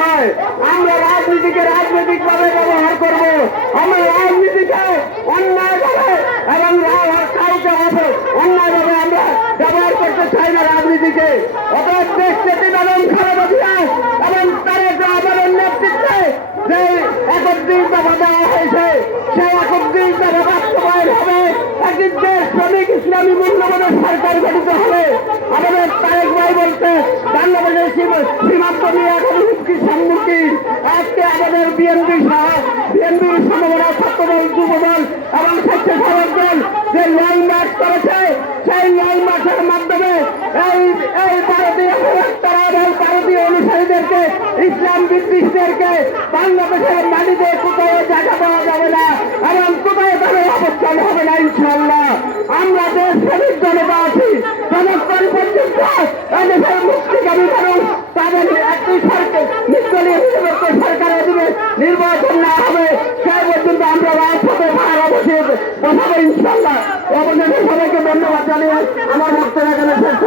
বিষয়। আমরা রাজনীতিকে রাজনৈতিকভাবে ব্যবহার করব। আমরা রাজনীতিকে অন্যায়ভাবে এবং কাউকে অন্যায়ভাবে আমরা ব্যবহার করতে চাই না রাজনীতিকে। অতএব দেশ নেত্রী বেগম খালেদা জিয়া এবং তারেক রহমানের নেতৃত্বে যে 31 দফা দেওয়া হয়েছে সেই 31 দফা বাস্তবায়ন হবে। একটি দেশ শ্রমিক ইসলামী মূল্যবোধের সরকার গঠিত হবে। আমাদের তারেক ভাই বলতে বাংলাদেশের সীমান্ত নিয়ে এখন হুমকির সম্মুখীন। আজকে আমাদের বিএনপি সহ বিএনপির সমবেত ছাত্রদল, যুবদল এবং স্বেচ্ছাসেবক দল যে লং মার্চ করেছে, সেই লং মার্চের মাধ্যমে এই ভারতীয় তারা এবং ভারতীয় অনুসারীদেরকে, ইসলাম বিদ্বেষীদেরকে বাংলাদেশের মাটিতে কোথাও জায়গা দেওয়া যাবে না এবং কোথাও তাদের অবস্থান হবে না ইনশাআল্লাহ। আমরা দেশ শ্রমিক জনতা আছি, জনগণ পর্যন্ত এদেশের মুক্তিকামী মানুষ তাদের একটি সরকার সরকারের অধীনে নির্বাচন না হবে সেই পর্যন্ত আমরা রাজপথে ভাড়া বসে বসাবো ইনশাআল্লাহ। সবাইকে ধন্যবাদ জানিয়ে আমার বক্তব্য এখানে শেষ।